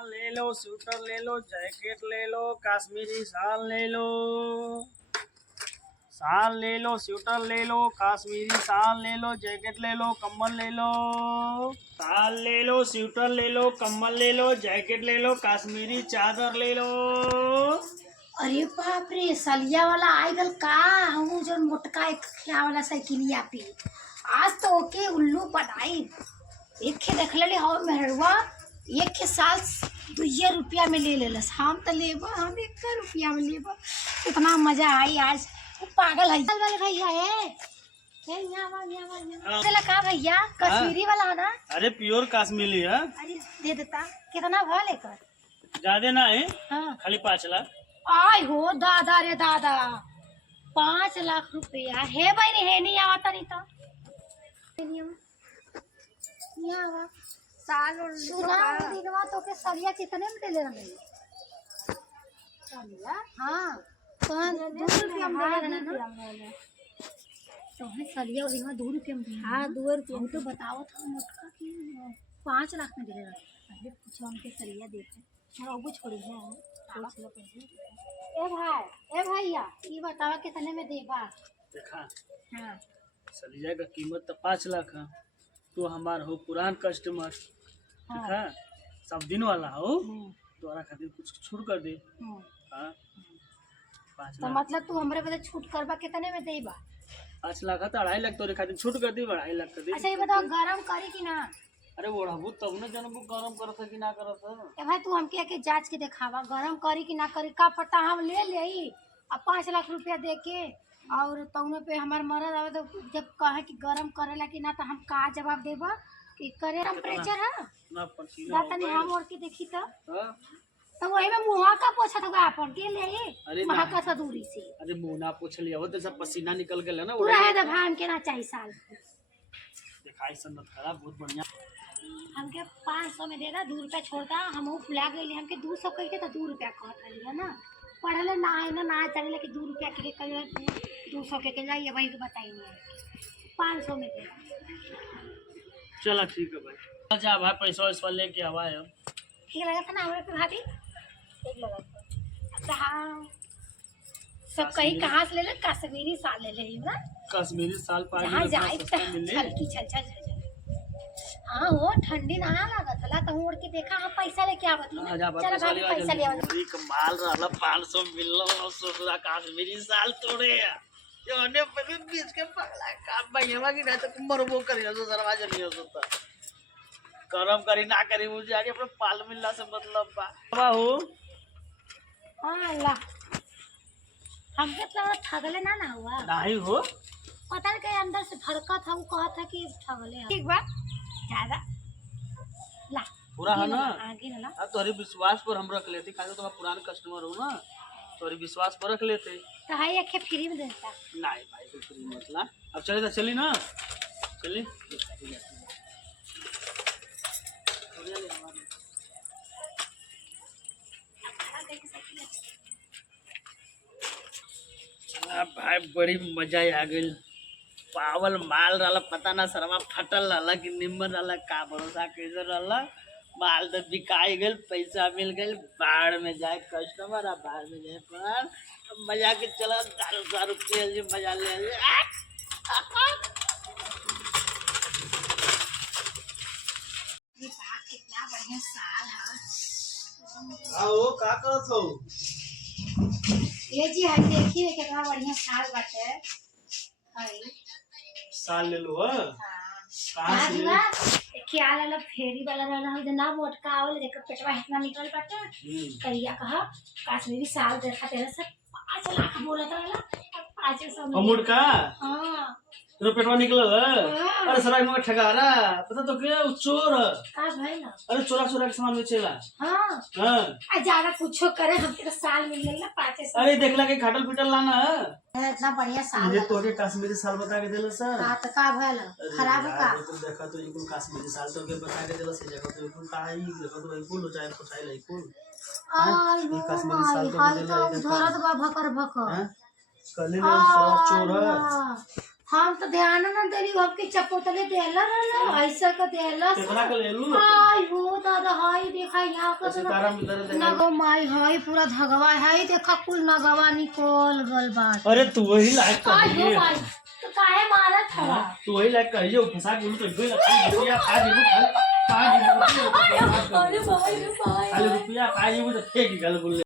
साल ले लो, स्वेटर ले लो, जैकेट ले लो, कश्मीरी साल ले लो। साल ले लो, स्वेटर ले लो, कश्मीरी साल ले लो, जैकेट ले लो, कम्बल ले लो। साल ले लो, स्वेटर ले लो, कम्बल ले लो, जैकेट ले लो, कश्मीरी चादर ले लो। अरे बाप रे, सलिया वाला आई गल का हूँ जो मोटका एक खिया वाला साइकिलिया पे। आज तो ओके उल्लू बनाई। एक खे देख ले हो मेहरवा, एक के साल 2 रुपया में ले लेलस। हम तो लेब, हम 1 रुपया में लेब। इतना मजा आई आज। वो पागल है वाले भैया है चला का भैया, कश्मीरी वाला है ना? अरे प्योर कश्मीरी है। अरे दे देता, कितना भाव लेकर? ज्यादा ना है, हाँ खाली 5 लाख। आय हो दादा रे दादा, 5 लाख रुपया है भाई रे। है नहीं आवता नहीं तो सुना दिनवा तो के सलिया कितने में दे रहे? सलिया हाँ 2 रुपया में दे रहे ना। तो है सलिया और दिनवा 2 रुपया में दे। हाँ 2 रुपया। तो बताओ था मोटका की 5 लाख में दे रहे। पहले पूछो हमके सलिया देते थोड़ा वो छोड़ी है। ए भैया ये बतावा कितने में देबा? देखा हाँ सलिया का कीमत तो 5 लाख है। तू हमार हो पुरान कस्टमर, देखा सब दिन वाला हो, तोरा खातिर कुछ छूट कर दे। हाँ 5 तो लाख। मतलब तू हमरे बदले छूट करबा कितने में देबा? 5 लाख है तो 2.5 लाख तोरे खातिर छूट कर दी, 2.5 लाख कर दी। अच्छा ये बताओ गरम करी कि ना? अरे ओढ़बू तब न जनबू गरम करत है कि ना करत है। ए भाई तू हमके के जांच के दिखावा गरम करी कि ना करी। का पता हम ले ले अब 5 लाख रुपया दे के और तौने पे हमार मरद आवे तो जब कहे कि गरम करेला कि ना तो हम का जवाब देबा कि करे टेम्परेचर है ना पसीना दाता नहीं हम और के देखी तो हाँ? तो वही में मुंह का पोछा तो अपन के ले अरे महका सा दूरी से। अरे मुंह ना पूछ लिया, वो तो सब पसीना निकल गया ना। पूरा है दबा हमके ना चाहिए साल दिखाई सन्नत खराब बहुत बढ़िया। हमके 500 में दे दा, 2 रुपया छोड़ता। हम भुला गई हमके 200 कह के तो 2 रुपया कहत रही है ना। पढ़ले ना है ना चले कि 2 रुपया के कह 200 के जाइए वही बताइए 500 में दे। चलो ठीक है भाई, जा भाई पैसा वैसा लेके आवा है। ठीक लगा था ना हमारे पे भाभी? ठीक लगा था। अच्छा हाँ सब कहीं कहाँ से ले ले? कश्मीरी साल ले ले ना, कश्मीरी साल पानी जहाँ में जाए सस्ता मिले। चल हाँ हो ठंडी ना लागत हला तो उड़ के देखा हम पैसा लेके आवत ना। चल भाभी पैसा ले आवत। माल रहला 500 मिलल सोचला कश्मीरी साल तोड़े योने पे बीच के पगला का भैया की ना तो मरबो करी जो दरवाजा नहीं हो सकता। गरम करी ना करी मुझे आगे अपने पाल मिलना से मतलब बा हो। हाँ अल्लाह हमके तो ठगले ना हुआ नहीं हो, पता नहीं कहीं अंदर से फड़का था। वो कहा था कि ठगले ठीक बा ज्यादा ला पूरा है ना। आगे ना अब तोहरी विश्वास पर हम रख लेते, खाली तो पुरान कस्टमर हो ना, तोहरी विश्वास पर रख लेते। तो है एक फ्री में देता नहीं भाई कोई फ्री मसला। अब चले तो चली ना, चली भाई बड़ी मजा आ गई। पावल माल रहा पता ना सरमा फटल रहा कि निम्न रहा का भरोसा कैसे रहा। माल तो बिकाई गल, पैसा मिल गई, बाढ़ में जाए कस्टमर आ बाढ़ में जाए पर मजा के चला दारू दारू पियल मजा ले कितना बढ़िया साल है। आओ का करत हो? ये जी है देखिए कितना बढ़िया साल बाटे है। साल ले लो हां कहां से ले? ख्याल वाला फेरी वाला रहना है ना मोटका आवल जेकर पेटवा इतना निकल बाटे करिया कहा कश्मीरी साल देखा तेरे से 5 लाख बोलत रहला 500 में मोटका। हां तेरा पेटवा निकल है। अरे सराय में ठगा रहा पता तो क्या चोर का भाई ना। अरे चोरा चोरा के सामान बेचेला। हां हां आ ज्यादा कुछो करे हमके तो साल मिल गइल ना 500। अरे देखला के घाटल पीटल लाना है इतना बढ़िया साल ये तो के कश्मीरी साल बता के देला सर। का त का भइल खराब है का? तुम देखा तो ये कश्मीरी साल तो के बता के देला से जगह तो ये का ही देखो तो फूल चाहे फसाई लाई फूल। ये कश्मीरी साल तो देला धरत बा भकर भकर कले ना सारा चोर है। हम तो ध्यान न देली आपके चपोतले देला रहला ऐसा का देला केकरा के लेलू ना हाय हो दादा हाय देखा यहाँ का ऐसे तारा में दर्द है। नगो माई हाय पूरा धगवा है देखा कुल नगवा निकल गल बात अरे तू वही लायक हाय कर हो माई तो काहे मारत हवा तू वही लायक कर जो फंसा के तो गई रुपया खा जीबू खा जीबू अरे भाई रे भाई खाली रुपया खा जीबू तो फेंक गल बोल